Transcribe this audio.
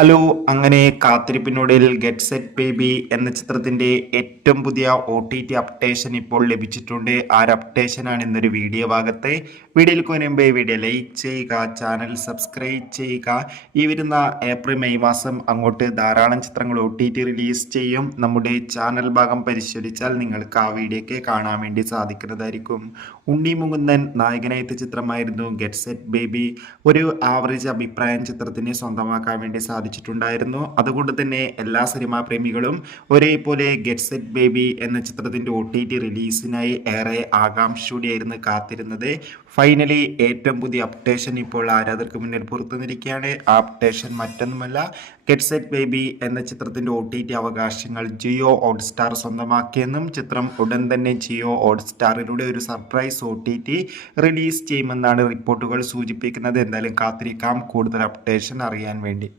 Hello, അങ്ങനെ കാത്തിരിപ്പിനൊടുവിൽ get set baby എന്ന ചിത്രത്തിന്റെ ഏറ്റവും പുതിയ OTT അപ്ഡേഷൻ ഇപ്പോൾ ലഭിച്ചിട്ടുണ്ട്. ആ ഒരു അപ്ഡേഷനാണ് ഇന്നൊരു വീഡിയോ ഭാഗത്ത്. വീഡിയോയിൽ മുൻപേ വീഡിയോ ലൈക്ക് ചെയ്യുക, ചാനൽ സബ്സ്ക്രൈബ് ചെയ്യുക. ഈ വരുന്ന ഏപ്രിൽ മെയ് മാസം അങ്ങോട്ട് ധാരാളം ചിത്രങ്ങൾ OTT റിലീസ് ചെയ്യും. നമ്മുടെ ചാനൽ ഭാഗം പരിശോധിച്ചാൽ നിങ്ങൾക്ക് ആ വീഡിയോക്ക് കാണാൻ വേണ്ടി സാധിക്കുന്നതായിരിക്കും. ഉണ്ണി മുകുന്ദൻ നായകനായ ചിത്രമായിരുന്നു ഗെറ്റ് സെറ്റ് ബേബി. ഒരു ആവറേജ് അഭിപ്രായം ചിത്രത്തിന് സ്വന്തമാക്കാൻ വേണ്ടി സാധിച്ചിട്ടുണ്ടായിരുന്നു. അതുകൊണ്ട് തന്നെ എല്ലാ സിനിമാ പ്രേമികളും ഒരേപോലെ ഗെറ്റ് സെറ്റ് ബേബി എന്ന ചിത്രത്തിന്റെ OTT റിലീസിനായി ഏറെ ആകാംക്ഷയോടെയായിരുന്നു കാത്തിരുന്നത്. ഫൈനലി ഏറ്റവും പുതിയ അപ്ഡേഷൻ ഇപ്പോൾ ആരാധകർക്ക് മുന്നിൽ പുറത്തുവന്നിരിക്കുകയാണ്. ആ അപ്ഡേഷൻ മറ്റൊന്നുമല്ല, ഗെറ്റ് സെറ്റ് ബേബി എന്ന ചിത്രത്തിന്റെ OTT അവകാശങ്ങൾ ജിയോ ഹോട്ട്സ്റ്റാർ സ്വന്തമാക്കിയെന്നും ചിത്രം ഉടൻ തന്നെ ജിയോ ഹോട്ട്സ്റ്റാറിലൂടെ ഒരു സർപ്രൈസ് OTT റിലീസ് ചെയ്യുമെന്നാണ് റിപ്പോർട്ടുകൾ സൂചിപ്പിക്കുന്നത്. എന്തായാലും കാത്തിരിക്കാം കൂടുതൽ അപ്ഡേഷൻ അറിയാൻ വേണ്ടി.